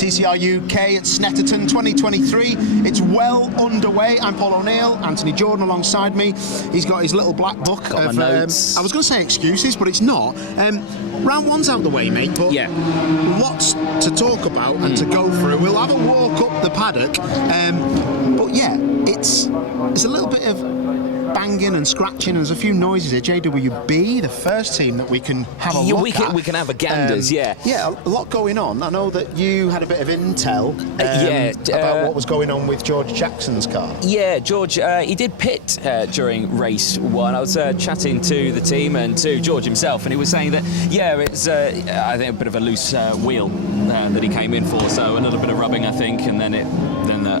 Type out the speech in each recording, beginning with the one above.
TCR UK at Snetterton 2023. It's well underway. I'm Paul O'Neill, Anthony Jordan alongside me. He's got his little black book of notes. I was going to say excuses, but it's not. Round one's out the way, mate, but lots to talk about and to go through. We'll have a walk up the paddock, but yeah, it's a little bit of banging and scratching, and there's a few noises here. JWB, the first team that we can have a look at. We can have a ganders, Yeah, a lot going on. I know that you had a bit of intel about what was going on with George Jackson's car. Yeah, George, he did pit during race one. I was chatting to the team and to George himself, and he was saying that, it's, I think, a bit of a loose wheel that he came in for, so a little bit of rubbing, I think, and then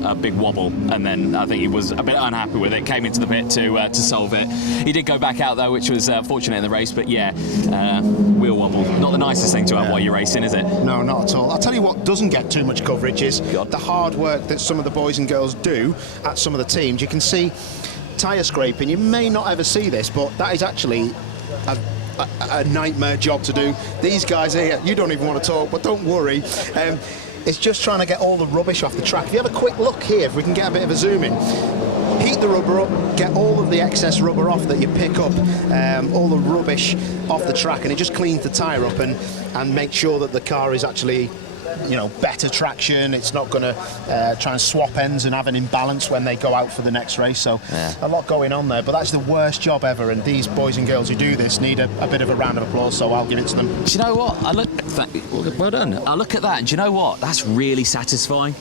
a big wobble, and then I think he was a bit unhappy with it, came into the pit to solve it. He did go back out though, which was fortunate in the race, but wheel wobble, not the nicest thing to have while you're racing, is it? No, not at all. I'll tell you what doesn't get too much coverage is the hard work that some of the boys and girls do at some of the teams. You can see tyre scraping. You may not ever see this, but that is actually a nightmare job to do. These guys here, you don't even want to talk, but don't worry. It's just trying to get all the rubbish off the track. If you have a quick look here, if we can get a bit of a zoom in, heat the rubber up, get all of the excess rubber off that you pick up, all the rubbish off the track, and it just cleans the tyre up and make sure that the car is actually, better traction. It's not going to try and swap ends and have an imbalance when they go out for the next race. So a lot going on there, but that's the worst job ever, and these boys and girls who do this need a bit of a round of applause, so I'll give it to them. Do you know what? Well done. I look at that, and do you know what? That's really satisfying.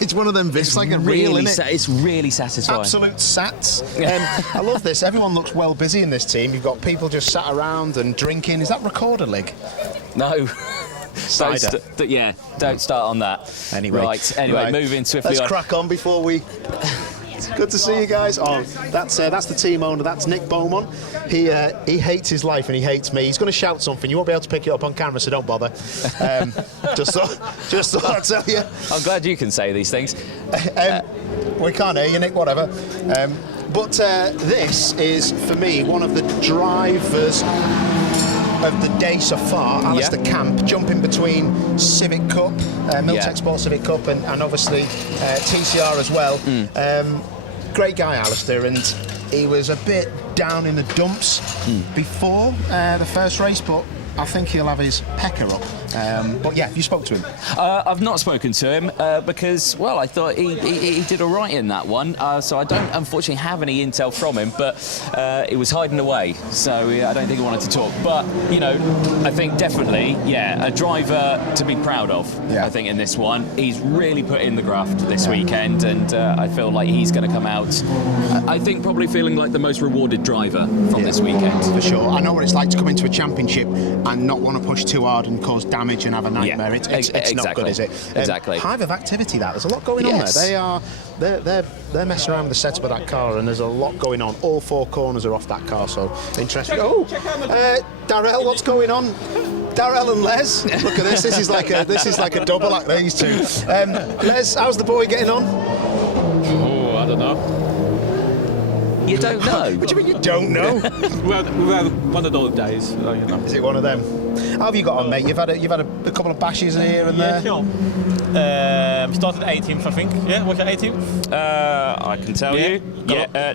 It's one of them bits, like a reel, isn't it? It's really satisfying. Absolute sats. I love this. Everyone looks well busy in this team. You've got people just sat around and drinking. Is that recorder lig? No. Cider. Don't start on that. Anyway, moving swiftly Let's on. crack on before we... It's good to see you guys. Oh, that's the team owner. That's Nick Beaumont. He hates his life and he hates me. He's going to shout something. You won't be able to pick it up on camera, so don't bother. Just thought I'd tell you. I'm glad you can say these things. We can't hear you, Nick. Whatever. But this is, for me, one of the drivers of the day so far. Alistair Camp, jumping between Civic Cup, Miltech Sport Civic Cup, and obviously TCR as well. Great guy, Alistair, and he was a bit down in the dumps before the first race, but I think he'll have his pecker up. But yeah, you spoke to him? I've not spoken to him because, well, I thought he did all right in that one. So I don't, unfortunately, have any intel from him, but it was hiding away. So I don't think he wanted to talk. But, I think definitely, a driver to be proud of, I think, in this one. He's really put in the graft this weekend, and I feel like he's going to come out, I think, probably feeling like the most rewarded driver from this weekend. For sure. I know what it's like to come into a championship and not want to push too hard and cause damage and have a nightmare. It's not good, is it? Exactly. Hive of activity. There's a lot going on there. They're messing around with the setup of that car, and there's a lot going on. All four corners are off that car, so interesting. Darrell, what's going on? Darrell and Les, look at this. This is like a double act. These two. Les, how's the boy getting on? Oh, I don't know. You don't know? What do you mean you don't know? we had one of those days. Is it one of them? How have you got on, mate? You've had a couple of bashes here and there. Sure. Started 18th, I think. Yeah, was it 18th? I can tell you.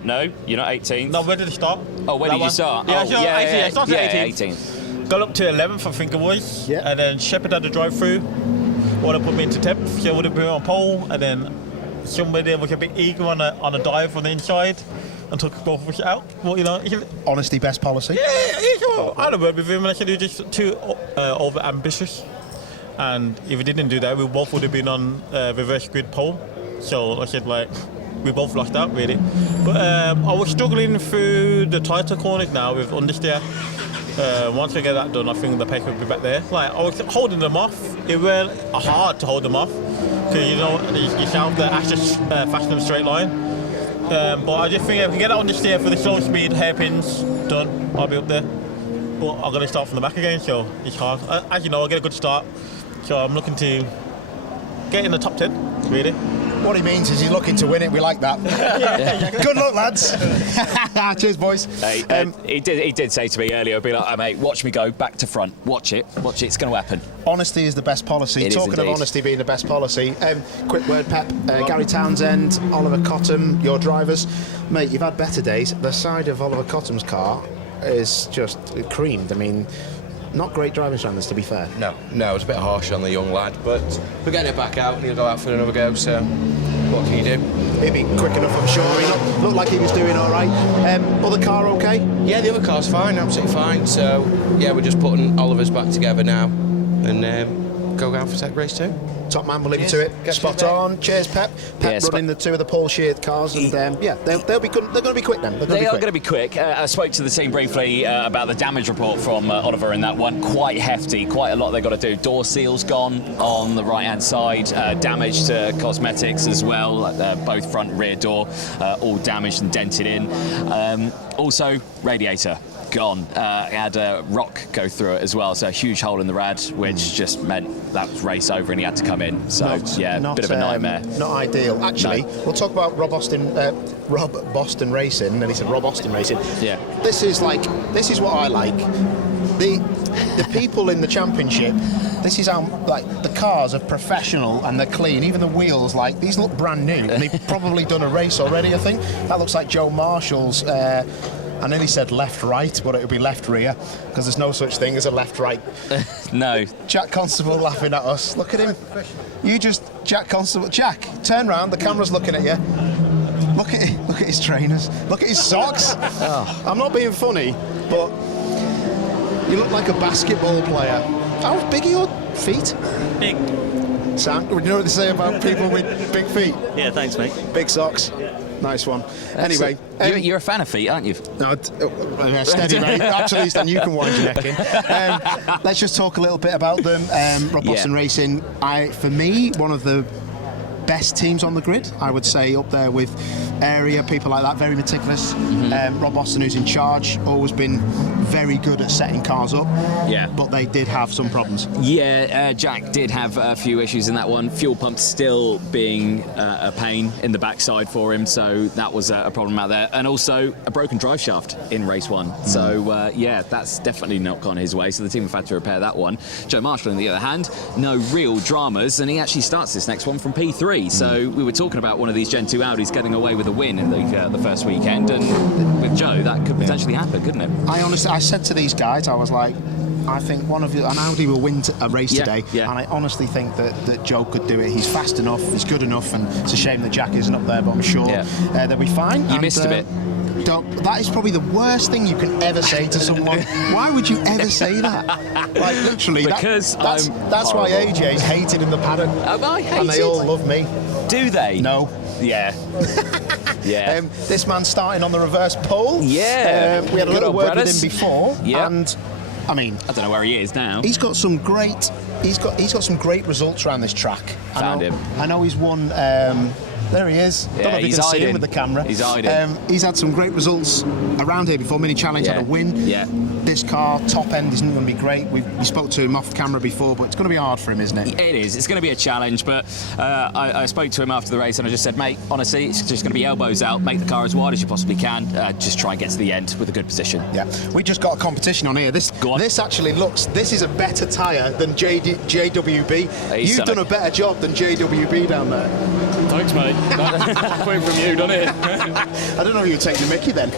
No, you're not 18th. No, where did it start? Oh, where did you start? Yeah, sure, 18th. I started 18th. Got up to 11th, I think it was. Yeah. And then Shepard had the drive-through. Would have put me into 10th. She would have been on pole, and then somebody was a bit eager on a dive from the inside and took both of us out. Well, Honesty, best policy. Yeah, sure. I had a word with him, and I said he was just too over ambitious. And if we didn't do that, we both would have been on reverse grid pole. So I said, we both lost out, really. But I was struggling through the tighter corners now with understeer. Once we get that done, I think the pace will be back there. I was holding them off. It was hard to hold them off because yourself, they're actually faster than a straight line. But I just think if we get that understeer for the slow speed hairpins done, I'll be up there. But I've got to start from the back again, so it's hard. As you know, I get a good start, so I'm looking to get in the top 10, really. What he means is he's looking to win it. We like that. Good luck, lads. Cheers, boys. He did say to me earlier, be like, oh, mate, watch me go back to front. Watch it. It's going to happen. Honesty is the best policy. Talking of honesty being the best policy, quick word, Pep. Gary Townsend, Oliver Cottam, your drivers. Mate, you've had better days. The side of Oliver Cottam's car is just creamed. I mean, not great driving standards, to be fair. No, it's a bit harsh on the young lad, but we're getting it back out and he'll go out for another go, so what can you do? He'd be quick enough, I'm sure. He looked like he was doing all right. Other car okay? Yeah, the other car's fine, absolutely fine, so yeah, we're just putting Oliver's back together now and go out for race 2. Top man, we'll leave you to it. Spot on. Cheers, Pep. Running the two of the Paul Sheard cars, and they'll be good. They're going to be quick then. They are going to be quick. I spoke to the team briefly about the damage report from Oliver in that one. Quite hefty, quite a lot they've got to do. Door seals gone on the right-hand side, damage to cosmetics as well, both front and rear door, all damaged and dented in. Also, radiator gone. Had a rock go through it as well, so a huge hole in the rad, which just meant that was race over and he had to come in. So bit of a nightmare. Not ideal. Actually, we'll talk about Rob Boston Racing. And he said Rob Austin Racing. Yeah. This is what I like. The people in the championship. This is how the cars are professional and they're clean. Even the wheels, these look brand new, and they've probably done a race already. I think that looks like Joe Marshall's. I nearly said left-right, but it would be left-rear, because there's no such thing as a left-right. No. Jack Constable laughing at us. Look at him. Jack Constable. Jack, turn round. The camera's looking at you. Look at his trainers. Look at his socks. Oh. I'm not being funny, but you look like a basketball player. How big are your feet? Big. Sam, you know what they say about people with big feet? Yeah, thanks, mate. Big socks. Nice one. Anyway, you're a fan of feet, aren't you? No, steady, mate. Actually, then you can wind your neck in. Let's just talk a little bit about them. Rob Boston Racing, for me, one of the best teams on the grid, I would say, up there with Area, people like that, very meticulous. Rob Boston, who's in charge, always been very good at setting cars up. Yeah. But they did have some problems. Yeah, Jack did have a few issues in that one. Fuel pump still being a pain in the backside for him, so that was a problem out there. And also a broken drive shaft in race 1. So, that's definitely not gone his way, so the team have had to repair that one. Joe Marshall, on the other hand, no real dramas, and he actually starts this next one from P3. So we were talking about one of these Gen 2 Audis getting away with a win in the first weekend, and with Joe, that could potentially happen, couldn't it? I said to these guys, I was like, I think an Audi will win a race today, and I honestly think that Joe could do it. He's fast enough, he's good enough, and it's a shame that Jack isn't up there, but I'm sure they'll be fine. You missed a bit. That is probably the worst thing you can ever say to someone. Why would you ever say that? Literally, because that's why AJ's hated in the paddock. I hate and they all love me. Do they? No. Yeah. Yeah. This man's starting on the reverse pole. Yeah. We had a little word with him before. Yeah. And I mean, I don't know where he is now. He's got some great results around this track. Found him. I know he's won. There he is. Yeah, don't know if you can see him with the camera. He's hiding. He's had some great results around here before. Mini Challenge had a win. Yeah. This car, top end, isn't going to be great. We spoke to him off camera before, but it's going to be hard for him, isn't it? It is. It's going to be a challenge, but I spoke to him after the race and I just said, mate, honestly, it's just going to be elbows out, make the car as wide as you possibly can, just try and get to the end with a good position. Yeah. We just got a competition on here. This actually this is a better tyre than JWB. You've done a better job than JWB down there. Thanks, mate. Quick from you, doesn't it? I don't know if you take the mickey then.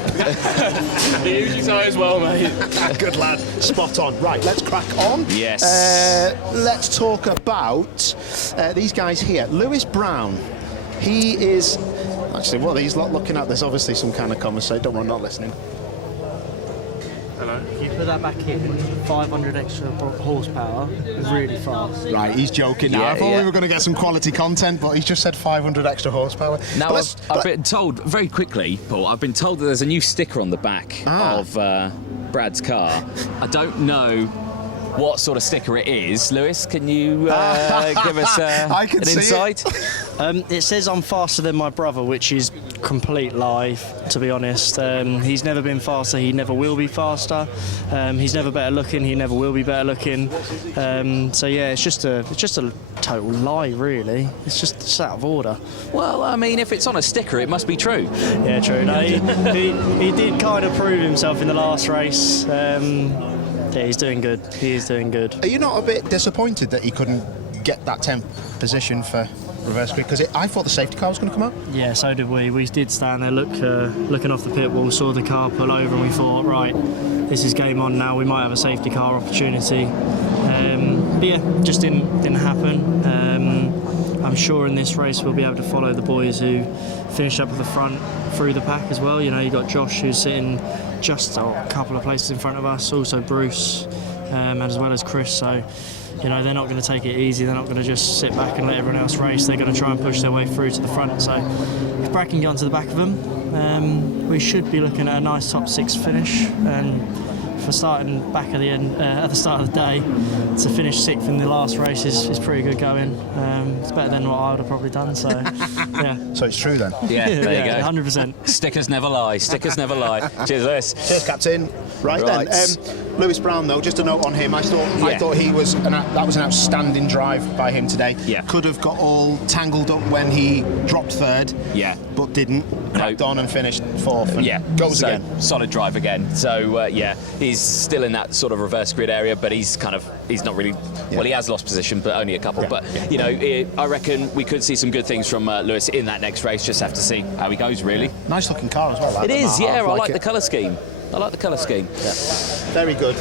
He usually so as well, mate. Good lad. Spot on. Right, let's crack on. Yes. Let's talk about these guys here. Lewis Brown. He is... Actually, what are these lot looking at? There's obviously some kind of conversation. Don't worry, I'm not listening. Hello. If you put that back in, 500 extra horsepower, really fast. Right, he's joking now. I thought we were going to get some quality content, but he's just said 500 extra horsepower. Now, I've been told, very quickly, Paul, I've been told that there's a new sticker on the back of Brad's car. I don't know what sort of sticker it is. Lewis, can you give us I can an see insight? It says I'm faster than my brother, which is complete lie, to be honest. He's never been faster, he never will be faster. He's never better looking, he never will be better looking. So yeah, it's just a total lie, really. It's out of order. Well, I mean, if it's on a sticker, it must be true. Yeah, true. No, he did kind of prove himself in the last race. Yeah, he's doing good. He is doing good. Are you not a bit disappointed that he couldn't get that 10th position for reverse grid? Because I thought the safety car was going to come out. Yeah, so did we. We did stand there looking off the pit wall, saw the car pull over, and we thought, right, this is game on now. We might have a safety car opportunity. But yeah, just didn't happen. I'm sure in this race we'll be able to follow the boys who finished up at the front through the pack as well. You know, you got Josh who's sitting just a couple of places in front of us, also Bruce, and as well as Chris. So, you know, they're not going to take it easy. They're not going to just sit back and let everyone else race. They're going to try and push their way through to the front. So if Brad can get onto the back of them, we should be looking at a nice top 6 finish. And for starting back at the end, at the start of the day, to finish 6th in the last race is pretty good going. It's better than what I would have probably done. So yeah. So it's true then. Yeah, there you go. 100%. Stickers never lie. Stickers never lie. Cheers, Lewis. Cheers, Captain. Right. Then, Lewis Brown though, just a note on him. I thought he was that was an outstanding drive by him today. Yeah. Could have got all tangled up when he dropped 3rd. Yeah. But didn't. Cracked on and finished 4th. And Yeah, goes so, again. Solid drive again. So yeah, he's still in that sort of reverse grid area, but he's not really. Well, he has lost position, but only a couple. Yeah. But you know, I reckon we could see some good things from Lewis in that next race. Just have to see how he goes, really. Nice looking car as well. That It is, yeah. I like it. the colour scheme. I like the colour scheme. Yeah. Very good.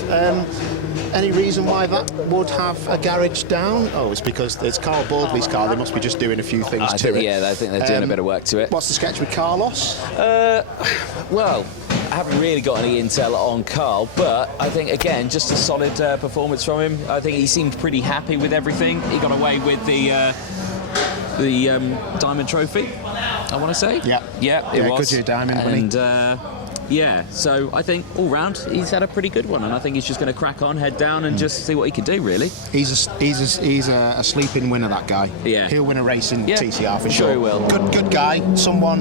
Any reason why that would have a garage down? Oh, it's because it's Carl Baldley's car. They must be just doing a few things to it. Yeah, I think they're doing a bit of work to it. What's the sketch with Carlos? Well, I haven't really got any intel on Carl, but I think, again, just a solid performance from him. I think he seemed pretty happy with everything. He got away with the Diamond Trophy, I want to say. Yeah, it was. Goodyear Diamond, wasn't and yeah, so I think all round he's had a pretty good one, and I think he's just going to crack on, head down, and just see what he can do. Really, he's a sleeping winner. That guy. Yeah, he'll win a race in TCR for sure. He will. Good guy. Someone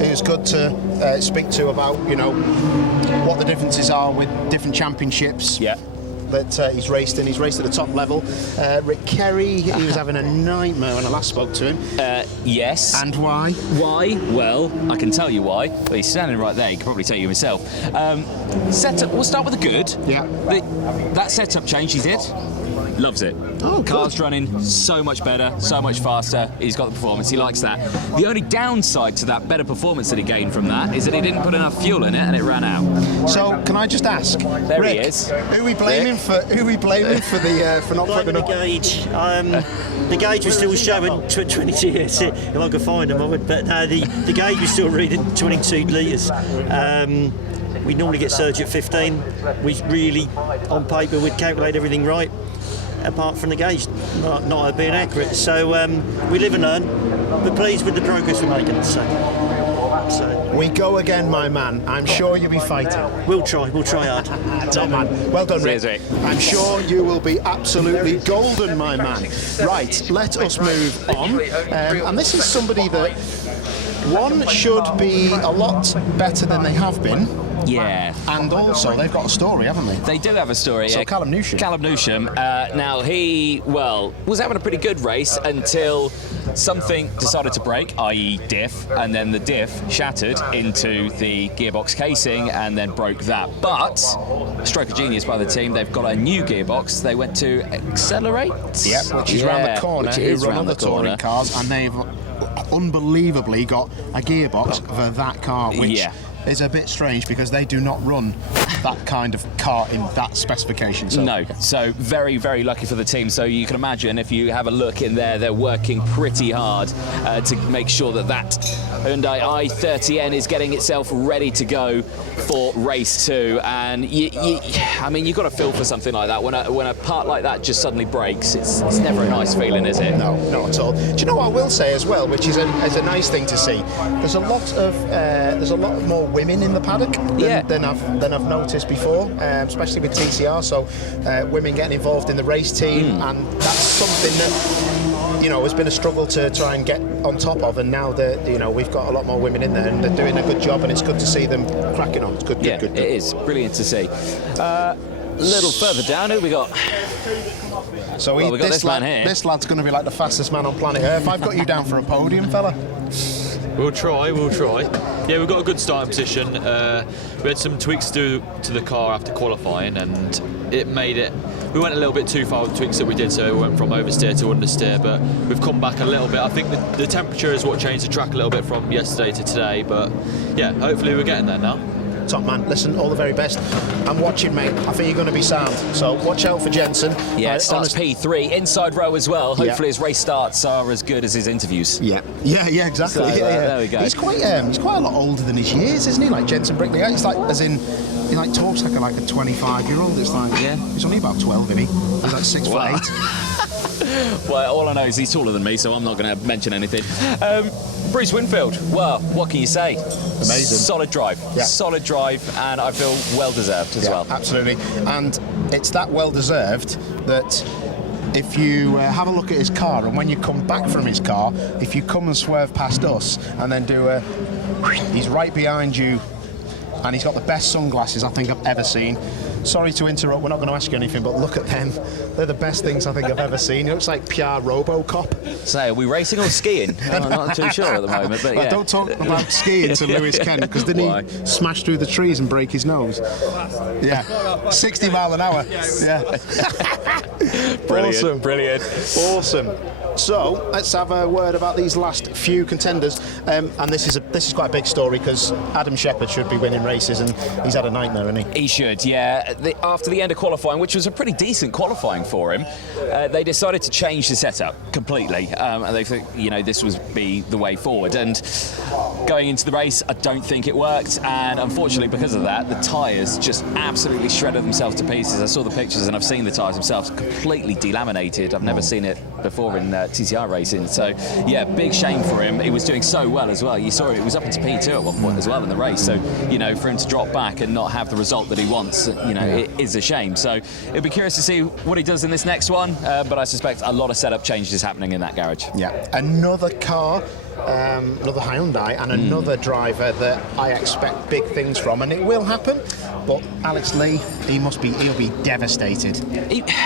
who's good to speak to about what the differences are with different championships. Yeah. That he's raced in. He's raced at the top level. Rick Kerry, he was having a nightmare when I last spoke to him. Yes. And why? Why? Well, I can tell you why. Well, he's standing right there. He can probably tell you himself. Setup. We'll start with the good. Yeah. That setup change he did. Loves it. Oh, good. Car's running so much better, so much faster. He's got the performance. He likes that. The only downside to that better performance that he gained from that is that he didn't put enough fuel in it and it ran out. So can I just ask? There Rick, he is. Who are we blaming for not putting the enough? gauge. The gauge was still showing 22 years. If I could find them, I would. But no, the gauge was still reading 22 litres. We normally get surge at 15. We really, on paper, would calculate everything right, apart from the gauge not being accurate. So we live and learn. We're pleased with the progress we're making. So We go again, my man. I'm sure you'll be fighting. we'll try hard. Top man. Well done, Rick. Cheers, Rick. I'm sure you will be absolutely golden, my man. Right, let us move on. And this is somebody that, one, should be a lot better than they have been. Yeah. And also, they've got a story, haven't they? They do have a story. So Callum Newsham. Callum Newsham. Now he, was having a pretty good race until something decided to break, i.e. diff, and then the diff shattered into the gearbox casing and then broke that. But, stroke of genius by the team, they've got a new gearbox. They went to Accelerate. Yep, which is round the corner. Which who is run round other the corner. touring cars, and they've unbelievably got a gearbox for that car, which is a bit strange because they do not run that kind of car in that specification. So. No, so very, very lucky for the team. So you can imagine if you have a look in there, they're working pretty hard to make sure that Hyundai i30N is getting itself ready to go for race 2, and I mean, you've got to feel for something like that. When a part like that just suddenly breaks, it's never a nice feeling, is it? No, not at all. Do you know what I will say as well, which is a nice thing to see? There's a lot more women in the paddock than I've noticed before, especially with TCR. So women getting involved in the race team, and that's something that has been a struggle to try and get on top of. And now that we've got a lot more women in there, and they're doing a good job, and it's good to see them cracking on. It's good. It is brilliant to see. A little further down, who we got? So we got this man here. This lad's going to be like the fastest man on planet Earth. I've got you down for a podium, fella. We'll try. Yeah, we've got a good starting position. We had some tweaks to the car after qualifying, and it made it. We went a little bit too far with the tweaks that we did, so we went from oversteer to understeer, but we've come back a little bit. I think the temperature is what changed the track a little bit from yesterday to today, but yeah, hopefully we're getting there now. Top man, listen, all the very best. I'm watching, mate. I think you're going to be sound. So watch out for Jensen. Yeah, it starts P3, inside row as well. Hopefully his race starts are as good as his interviews. Yeah, exactly. So, there we go. He's quite a lot older than his years, isn't he? Like Jensen Brickley. It's like, as in, he like talks like a 25-year-old. It's like, he's only about 12, isn't he? He's like 6'8". Well, all I know is he's taller than me, so I'm not going to mention anything. Bruce Winfield, well, what can you say? Amazing. Solid drive. Yeah. Solid drive, and I feel well-deserved as well. Absolutely. And it's that well-deserved that if you have a look at his car, and when you come back from his car, if you come and swerve past us and then he's right behind you, and he's got the best sunglasses I think I've ever seen. Sorry to interrupt, we're not going to ask you anything, but look at them. They're the best things I think I've ever seen. He looks like Pierre Robocop. So, are we racing or skiing? I'm not too sure at the moment, but yeah. Don't talk about skiing to Lewis Kent, because didn't he smash through the trees and break his nose? Yeah, 60 mile an hour. Yeah. Brilliant. Awesome. So let's have a word about these last few contenders, and this is quite a big story because Adam Shepherd should be winning races, and he's had a nightmare, hasn't he? He should, yeah. After the end of qualifying, which was a pretty decent qualifying for him, they decided to change the setup completely, and they think this would be the way forward. And going into the race, I don't think it worked, and unfortunately because of that, the tyres just absolutely shredded themselves to pieces. I saw the pictures and I've seen the tyres themselves completely delaminated. I've never seen it before in TCR racing, so yeah, big shame for him. He was doing so well as well. You saw it was up into P2 at one point as well in the race, so for him to drop back and not have the result that he wants, it is a shame. So it'll be curious to see what he does in this next one, but I suspect a lot of setup changes happening in that garage. Yeah, another car, another Hyundai, and another driver that I expect big things from, and it will happen. But Alex Lee, he'll be devastated.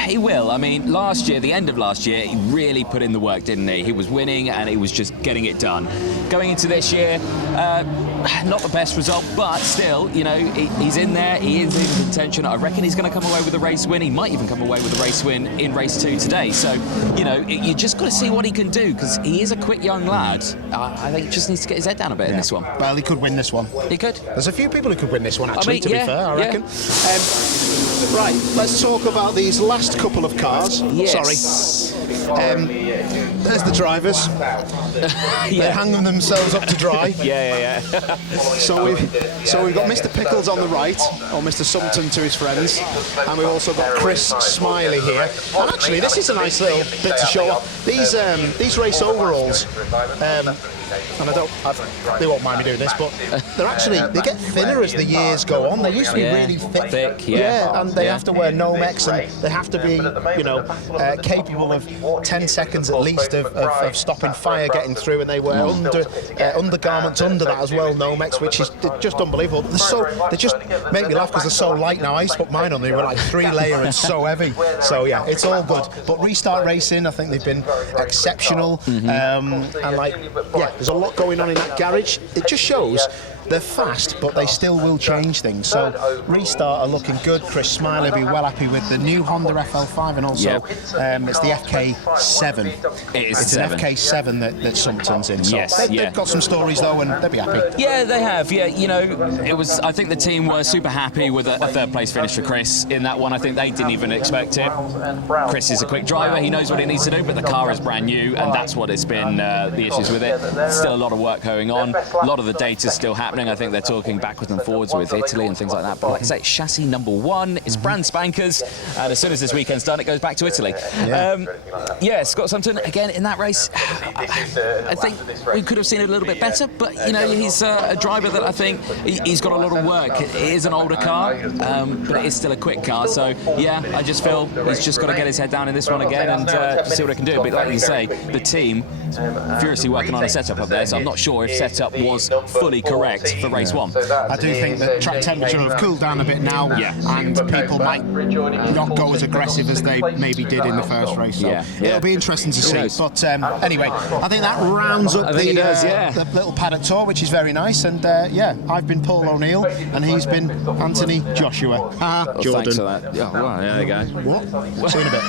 He will. I mean, the end of last year, he really put in the work, didn't he? He was winning and he was just getting it done. Going into this year, not the best result, but still, he's in there, he is in contention. I reckon he's going to come away with a race win. He might even come away with a race win in race 2 today. So, you just got to see what he can do, because he is a quick young lad. I think he just needs to get his head down a bit in this one. Well, he could win this one. He could. There's a few people who could win this one, actually, to be fair, I reckon. Right, let's talk about these last couple of cars. Yes. Sorry. There's the drivers. They're hanging themselves up to dry. Yeah. So we've got Mr. Pickles on the right, or Mr. Sumpton to his friends, and we've also got Chris Smiley here. And actually, this is a nice little bit to show off. These race overalls, and they won't mind me doing this, but they get thinner as the years go on. They used to be really thick. And they have to wear Nomex, and they have to be, capable of 10 seconds at least of stopping fire getting through, and they wear undergarments under that as well, Nomex, which is just unbelievable. They just make me laugh because they're so light now. I used to put mine on, they were like 3 layer and so heavy. So yeah, it's all good. But Restart Racing, I think they've been exceptional, and there's a lot going on in that garage. It just shows they're fast, but they still will change things. So Restart are looking good. Chris Smiley will be well happy with the new Honda FL5, and also it's the FK7. It's an FK7 that Sumpton's in. So they've got some stories though, and they'll be happy. Yeah, they have. Yeah, you know, it was. I think the team were super happy with a third place finish for Chris in that one. I think they didn't even expect it. Chris is a quick driver. He knows what he needs to do, but the car is brand new, and that's what it's been the issues with it. Still a lot of work going on. A lot of the data's still happening. I think they're talking backwards and forwards with Italy and things like that. But like I say, chassis number 1 is brand spankers, and as soon as this weekend's done, it goes back to Italy. Scott Sumpton again in that race. I think we could have seen it a little bit better, but you know, he's a driver that I think he's got a lot of work. It is an older car, but it is still a quick car. So yeah, I just feel he's just got to get his head down in this one again and see what I can do. But like you say, the team furiously working on a setup up there, so I'm not sure if setup was fully correct for race 1. I do think that track temperature have cooled down a bit now, and people might not go as aggressive as they maybe did in the first race. So it'll be interesting to see. But anyway, I think that rounds up the little paddock tour, which is very nice. And I've been Paul O'Neill, and he's been Anthony Joshua. Jordan. Thanks for that. Yeah, well, there you go. What? See you in a bit.